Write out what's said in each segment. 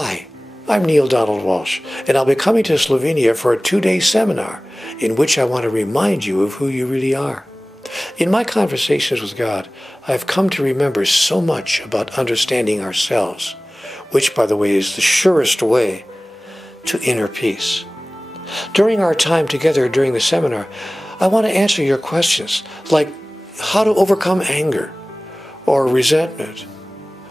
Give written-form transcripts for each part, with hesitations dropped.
Hi, I'm Neale Donald Walsch, and I'll be coming to Slovenia for a 2-day seminar in which I want to remind you of who you really are. In my conversations with God, I've come to remember so much about understanding ourselves, which, by the way, is the surest way to inner peace. During our time together during the seminar, I want to answer your questions, like how to overcome anger or resentment,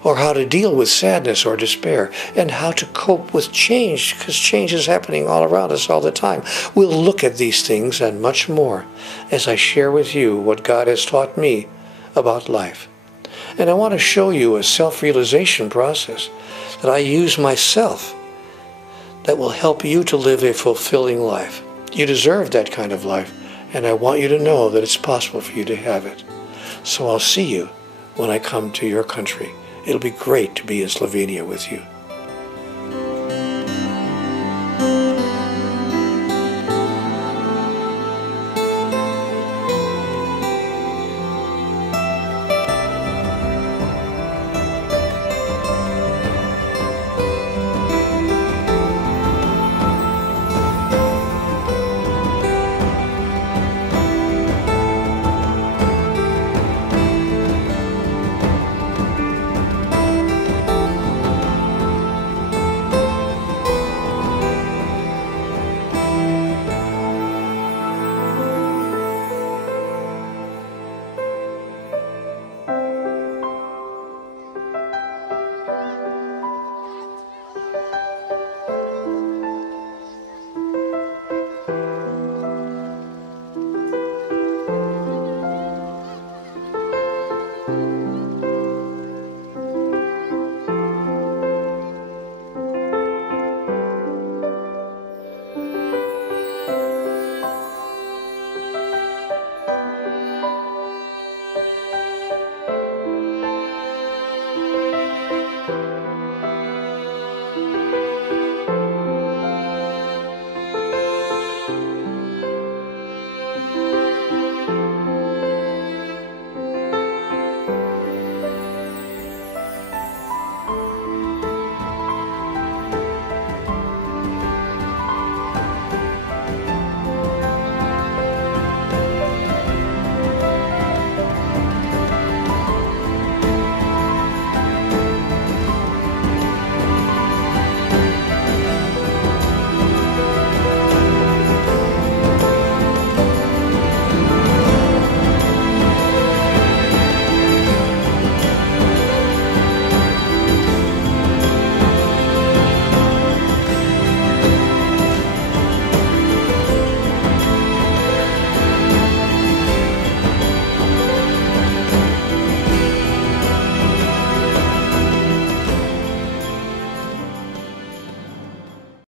or how to deal with sadness or despair, and how to cope with change, because change is happening all around us all the time. We'll look at these things and much more as I share with you what God has taught me about life. And I want to show you a self-realization process that I use myself that will help you to live a fulfilling life. You deserve that kind of life, and I want you to know that it's possible for you to have it. So I'll see you when I come to your country. It'll be great to be in Slovenia with you.